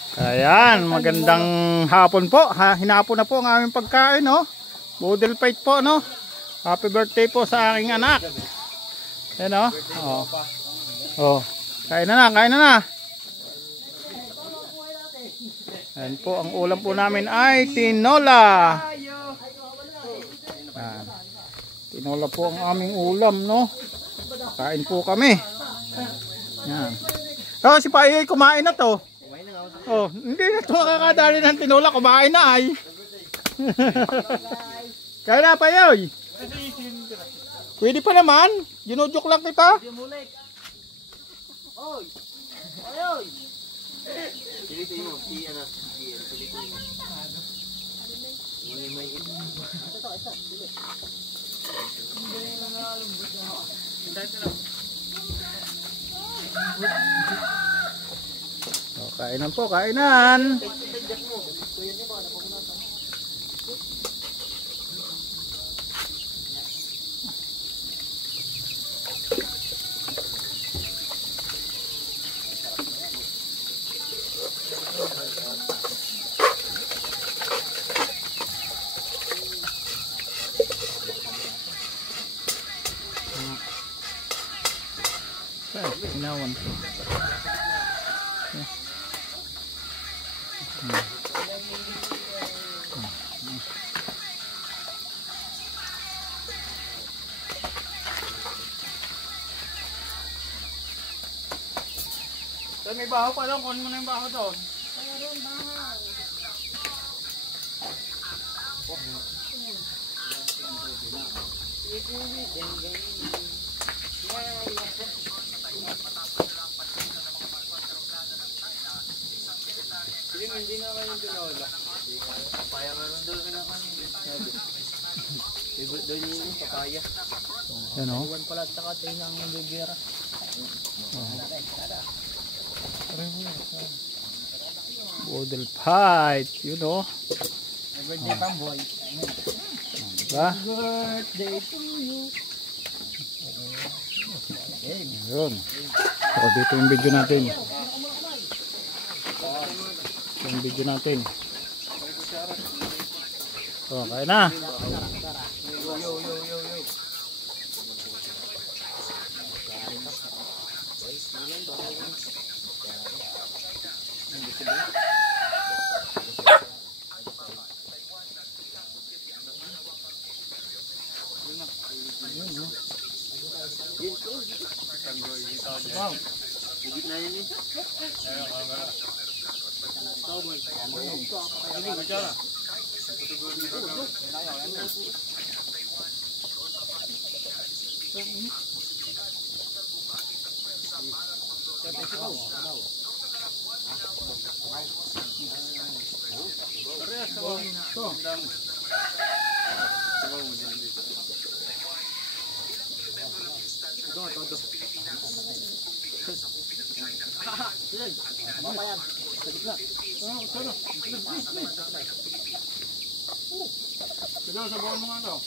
Ayan, magandang hapon po. Hinapon na po ang aming pagkain, no? Boodle fight po, no? Happy birthday po sa aking anak. Ayan, no? Oh. Oh. Kain na na, kain na na. Ayan po, ang ulam po namin ay tinola. Ayan. Tinola po ang aming ulam, no? Kain po kami. Ayan. Oh, si Payoy kumain na to. Oh, hindi na ito makakadali ng tinola, kumain na ay. Kaya na Payoy. Pwede pa naman. Ginudjok lang kita. Oy! Oy! Pilitin mo, ano, pilitin mo. Oh, kainan po, kainan. Inawan ko. So, may baho pa doon. Kunin mo na yung baho doon. Mayroon baho. Hindi na kayo tinola. Papaya nga lang doon na kami. Favorite doon yung papaya. Yan o. Iwan pala at saka tayo ng bibira. Boodle fight. Yun o. Birthday pang boy. Diba? Birthday to you. Yun. So, dito yung video natin. Yung video natin. So, kaya na. Wow. Higit na yun eh. Kaya sabawan mo nga daw.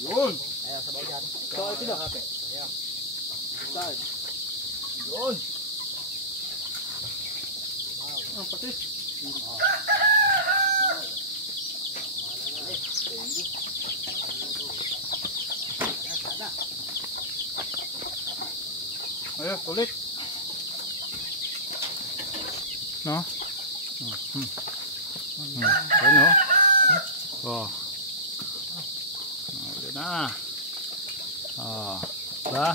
Yun! Ayan, sabaw dyan. So, ito na. Ayan. Start. Yun! Ang patis. Ayan, ulit. No? Ayan o. Oh. Ayan na. Oh. Diba?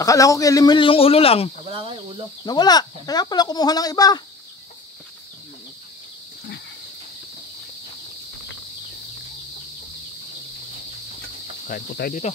Akala ko kilimil yung ulo lang. Nawala nga yung ulo. Nawala. Kaya pala kumuha ng iba. Kain po tayo dito.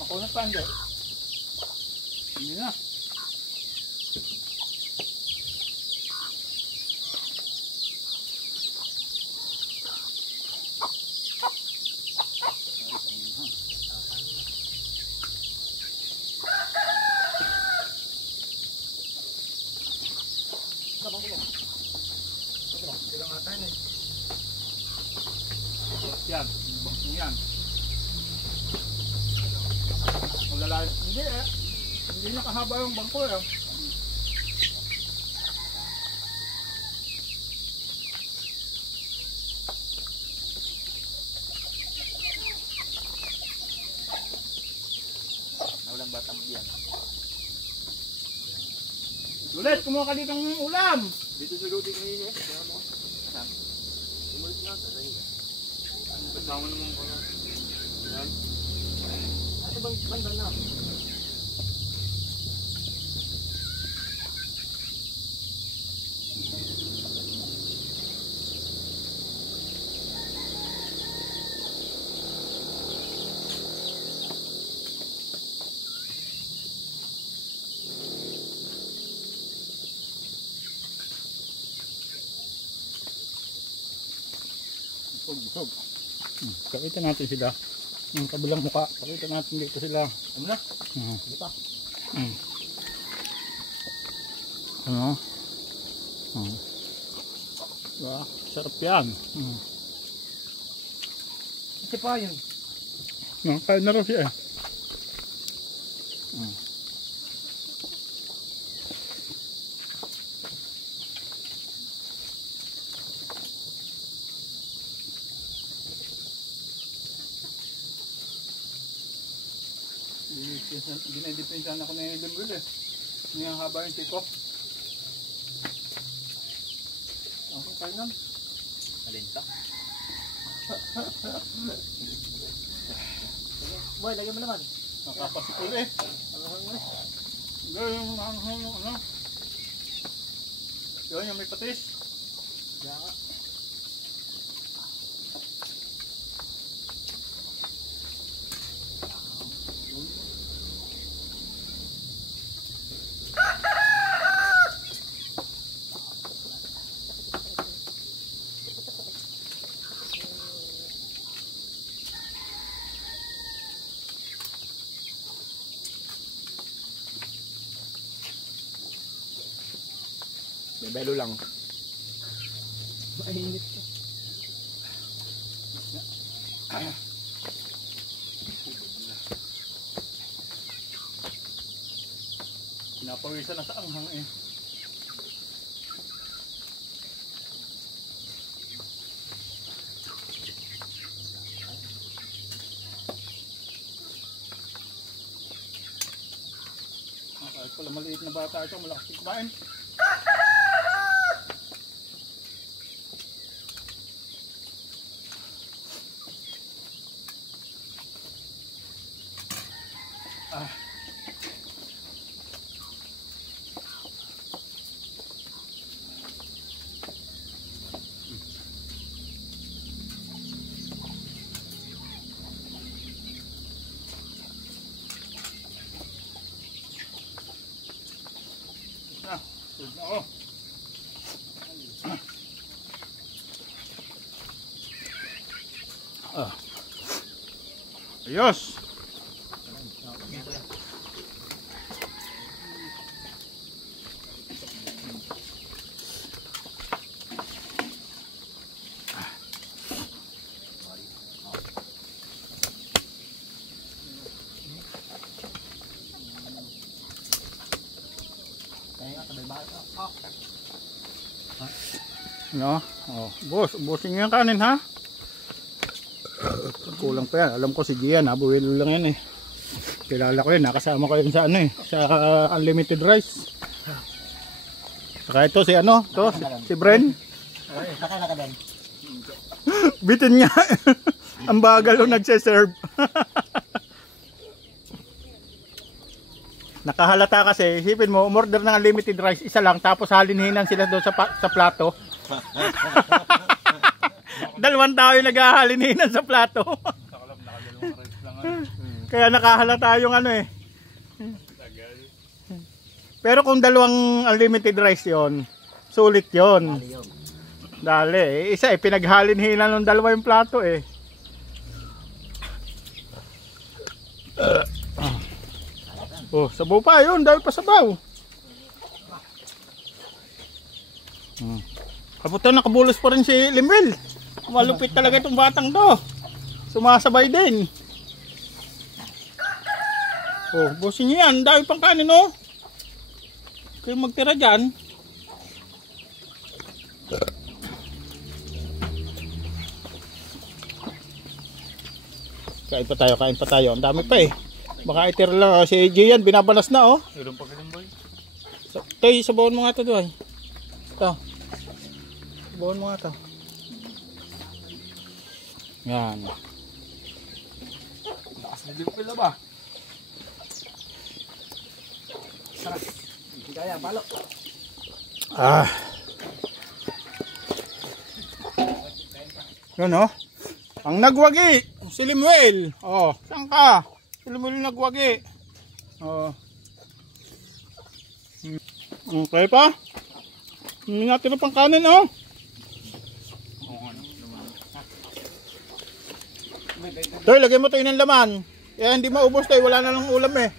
Makunat pa hindi. Hindi na. Kailang nga tayo eh. Yan, bangkong yan. Malalayo. Hindi eh. Hindi nakahaba yung bangko eh. Walang batang yan. Ulit, kumuha ka dito ng ulam. Dito sa lodi kanina eh. Kaya mo. Saan? Umulit nga ito. Ano ba tama naman ko na? Yan. Ano bang banda na? Busog. Pakita natin sila. Yung kabilang mukha. Pakita natin dito sila. Ano na? Hindi pa. Ano? Diba? Sarap yan. Kasi pa yun. Kain na raw siya eh. Dinedipensan ako na yung limbil eh. Hindi ang haba yung tiko. Ako kainan. Alenta. Boy, lagyan mo naman. Nakapasikul eh. Hindi yung ano. Yun yung may patis. Kaya nga. Belo lang. Mainit to. Pinapawisan na sa anghang eh. Kahit pala maliit na bata ito, malakas kumain. Ako. Ayos. No? Oh, boss, ubusin niyo yung kanin ha. Kulang pa yan. Alam ko si Gian, buwilo lang yan eh. Kilala ko yun, nakasama ko yun sa ano eh, sa unlimited rice. Saka ito si ano, to, si Bren. Sakay na ka din. Bitin niya. Ang bagal yung nagse-serve. Nakahalata kasi, isipin mo, umorder ng unlimited rice, isa lang, tapos halinhinan sila doon sa plato. Dalawang tao yung naghahalininan sa plato. Kaya nakahalata yung ano eh. Pero kung dalawang unlimited rice yon, sulit yon. Dali eh. Isa eh, pinaghalinhinan ng dalawa yung plato eh. Oh, sabaw pa yun, dahil pa sabaw. Kaputo, nakabulos pa rin si Limwell. Malupit talaga itong batang to. Sumasabay din. Oh, busin niyo yan. Dami pang kanin, oh. Kayo magtira dyan. Kain pa tayo. Ang dami pa eh. Baka itira lang. Si AJ yan, binabalas na, oh. Meron pa ganun, boy. Toy, sabawan mo nga ito, doy. Ito. Sabawan mo nga ito. Yan. Lakas na din pala ba? Sarap. Hindi kaya, palo. Ah. Yun, oh. Ang nagwagi. Si Limwell. Oh, saan ka? Si Limwell nagwagi. Oh. Okay pa? Hindi natin pang kanin, oh. Toy, lagay mo tayo ng laman. Eh, hindi maubos tayo. Wala na lang ulam eh.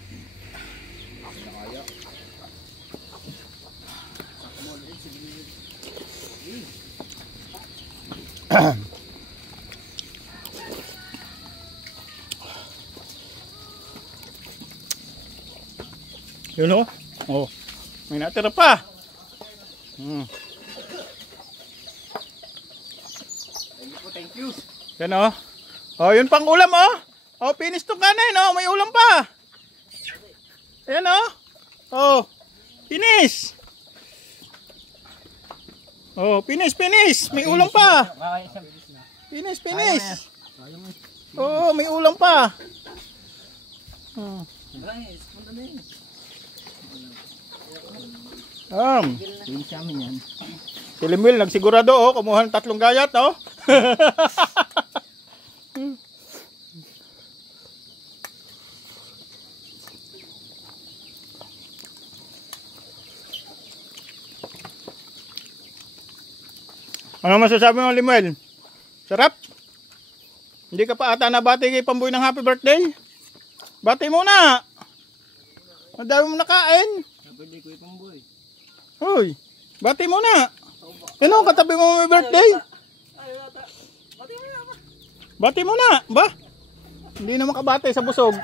Yun, oh. Oh. May natira pa. Thank you. Yan, oh. Oh, yun pang ulam, oh. Oh, finish tong kanin, oh. May ulam pa. Ayan, oh. Oh, finish. Oh, finish. May ulam pa. Finish. Oh, may ulam pa. Si Limwell nagsigurado, oh. Kumuha ng 3 gayat, oh. Ano masasabi mo, Limwell? Sarap? Hindi ka pa ata nabati kay Pamboy ng happy birthday? Bati muna! Ang dami mo nakain! Birthday ko yung Pamboy. Hoy! Bati muna! Ano, katabi mo may birthday? Bati muna! Ba? Hindi na makabati sa busog.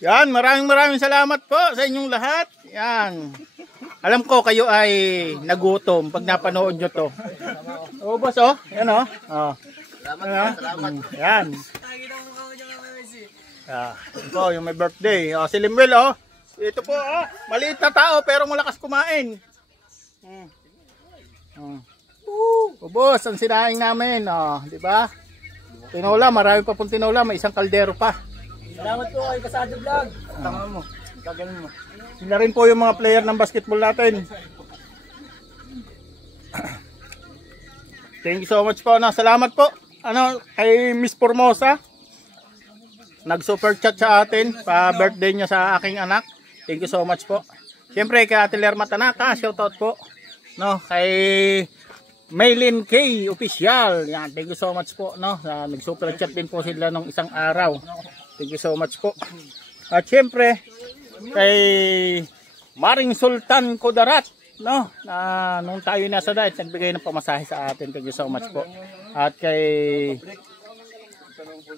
Yan, maraming salamat po sa inyong lahat. Yan. Alam ko kayo ay nagutom pag napanood nyo to. Oh, boss, oh. Yan, oh. Oh. Salamat. Yan. Ito po, yung may birthday. Oh, si Limwell, oh. Ito po, oh. Maliit na tao pero malakas kumain. Oh, boss, ang sinaing namin, oh. Di ba? Tinola, marami pa pong tinola. May isang kaldero pa. Salamat po kay Kasado Vlog. Tama mo. Gagaling mo. Sila rin po yung mga player ng basketball natin. Thank you so much po. Salamat po. Kay Miss Formosa. Nag-super chat sa atin. Pa-birthday niya sa aking anak. Thank you so much po. Siyempre kay Ate Lerma Tanaka. Shoutout po. Kay Maylin K. Official. Yan. Thank you so much po. Nag-super chat din po sila nung isang araw. Thank you so much po. At siyempre, kay Maring Sultan Kudarat, nung tayo nasa diet, nagbigay ng pamasahe sa atin. Thank you so much po. At kay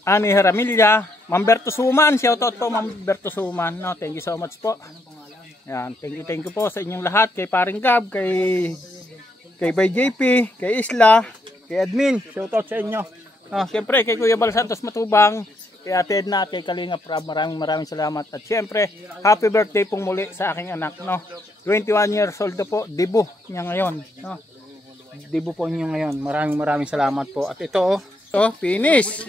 Ani Haramilya, Mamberto Suman, shoutout po Mamberto Suman. Thank you so much po. Yan, thank you po sa inyong lahat. Kay Paring Gab, kay Bay JP, kay Isla, kay Admin, shoutout sa inyo. Siyempre, kay Kuya Bal Santos Matubang, kay Ate Edna at kay Kalinga Prab, maraming salamat. At siyempre, happy birthday pong muli sa aking anak. 21 years old po, debut niya ngayon. Debut po niya ngayon. Maraming salamat po. At ito, finish.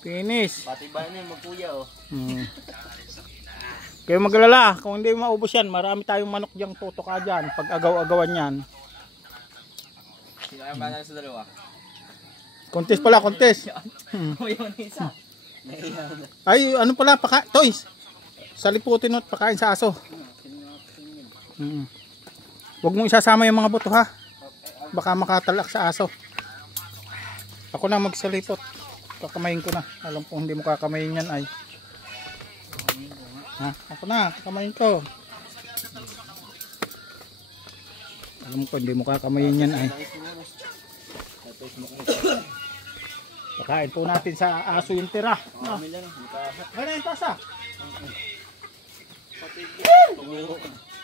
Finish. Pati ba na yung magkuya, oh. Kayo maglala, kung hindi maubos yan, marami tayong manok diyang tutuka dyan, pag agaw-agawan yan. Kaya ba na sa dalawa? Kontes pala, kontes. Yung isa. Ay, ano pala, toys. Saliputin at pakain sa aso. Huwag mo isasama yung mga buto ha. Baka makatalak sa aso. Ako na magsalipot. Kakamayin ko na. Alam ko hindi mo kakamayin yan ay. Ha? Ako na, kakamayin ko. Alam ko hindi mo kakamayin yan ay. Pakain po natin sa aso yung tira. No? Gana yung tasa.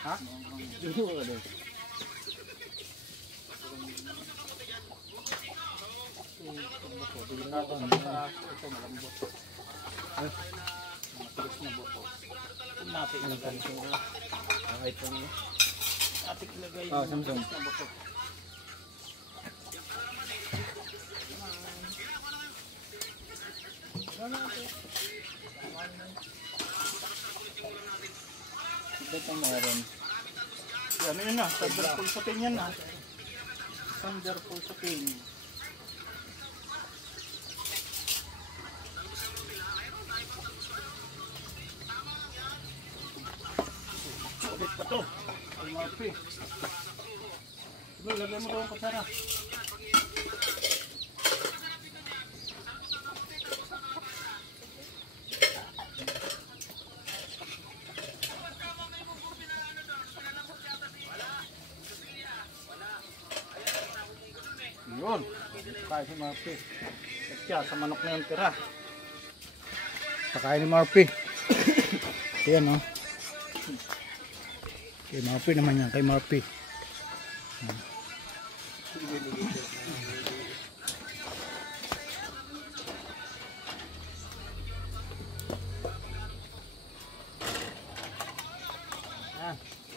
Ha? Samsung. Ito meron. Yan yun na, thunderful sa pin yan na. Thunderful sa pin. Ulit pa to. Ay marpi. Sige, lagyan mo ito ang kasara. Yun. Kaya si Marpi. Kaya sa manok na yung tira. Pakain ni Marpi. Ayan o. Kay Marpi naman yan. Kay Marpi.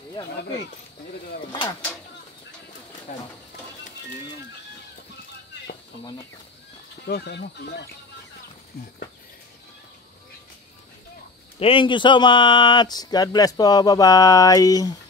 Ayan Marpi. Ayan. Manok. Ito, ano? Thank you so much. God bless po. Bye-bye.